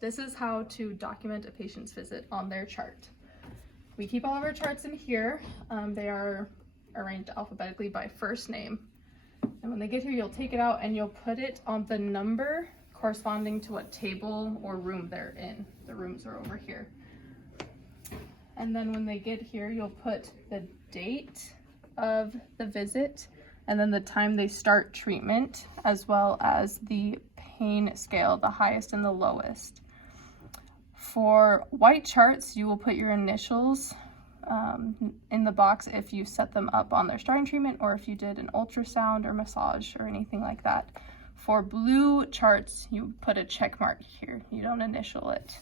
this is how to document a patient's visit on their chart. We keep all of our charts in here. They are arranged alphabetically by first name. And when they get here, you'll take it out and you'll put it on the number corresponding to what table or room they're in. The rooms are over here. And then when they get here, you'll put the date of the visit and then the time they start treatment, as well as the pain scale, the highest and the lowest. For white charts, you will put your initials in the box if you set them up on their starting treatment or if you did an ultrasound or massage or anything like that. For blue charts, you put a check mark here. You don't initial it.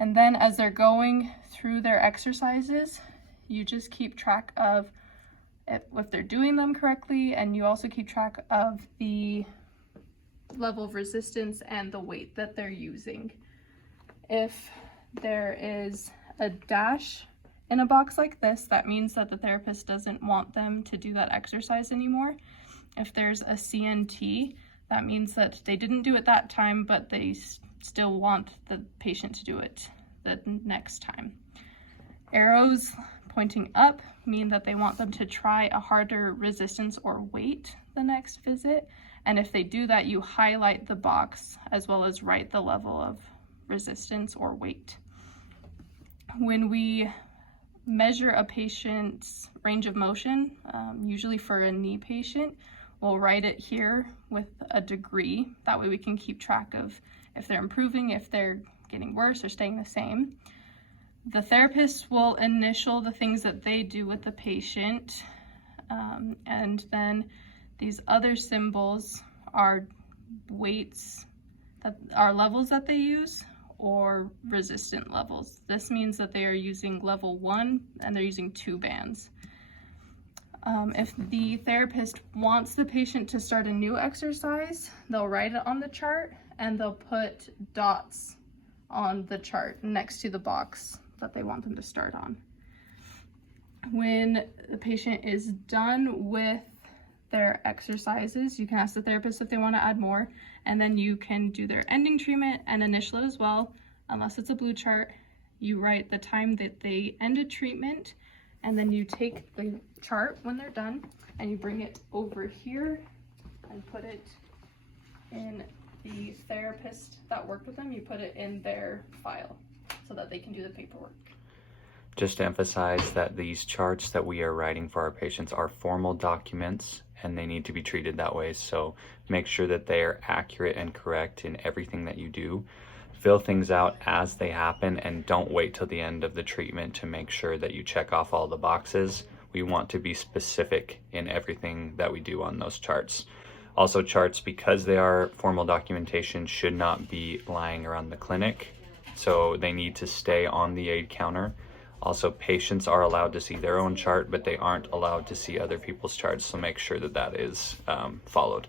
And then as they're going through their exercises, you just keep track of if they're doing them correctly, and you also keep track of the level of resistance and the weight that they're using. If there is a dash in a box like this, that means that the therapist doesn't want them to do that exercise anymore. If there's a CNT, that means that they didn't do it that time, but they still want the patient to do it the next time. Arrows pointing up mean that they want them to try a harder resistance or weight the next visit. And if they do that, you highlight the box as well as write the level of resistance or weight. When we measure a patient's range of motion, usually for a knee patient, we'll write it here with a degree. That way we can keep track of if they're improving, if they're getting worse or staying the same. The therapist will initial the things that they do with the patient, and then these other symbols are weights, that are levels that they use, or resistant levels. This means that they are using level 1 and they're using 2 bands. If the therapist wants the patient to start a new exercise, they'll write it on the chart and they'll put dots on the chart next to the box that they want them to start on. When the patient is done with their exercises, you can ask the therapist if they want to add more, and then you can do their ending treatment and initial it as well. Unless it's a blue chart, you write the time that they ended treatment, and then you take the chart when they're done and you bring it over here and put it in the therapist that worked with them. You put it in their file so that they can do the paperwork. Just to emphasize that these charts that we are writing for our patients are formal documents and they need to be treated that way. So make sure that they are accurate and correct in everything that you do. Fill things out as they happen and don't wait till the end of the treatment to make sure that you check off all the boxes. We want to be specific in everything that we do on those charts. Also, charts, because they are formal documentation, should not be lying around the clinic. So they need to stay on the aid counter. Also, patients are allowed to see their own chart, but they aren't allowed to see other people's charts, so make sure that that is followed.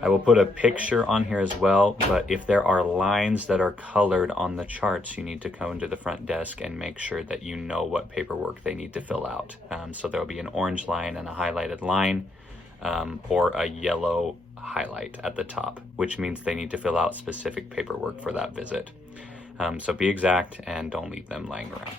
I will put a picture on here as well, but if there are lines that are colored on the charts, you need to come to the front desk and make sure that you know what paperwork they need to fill out. So there will be an orange line and a highlighted line, or a yellow highlight at the top, which means they need to fill out specific paperwork for that visit. So be exact and don't leave them lying around.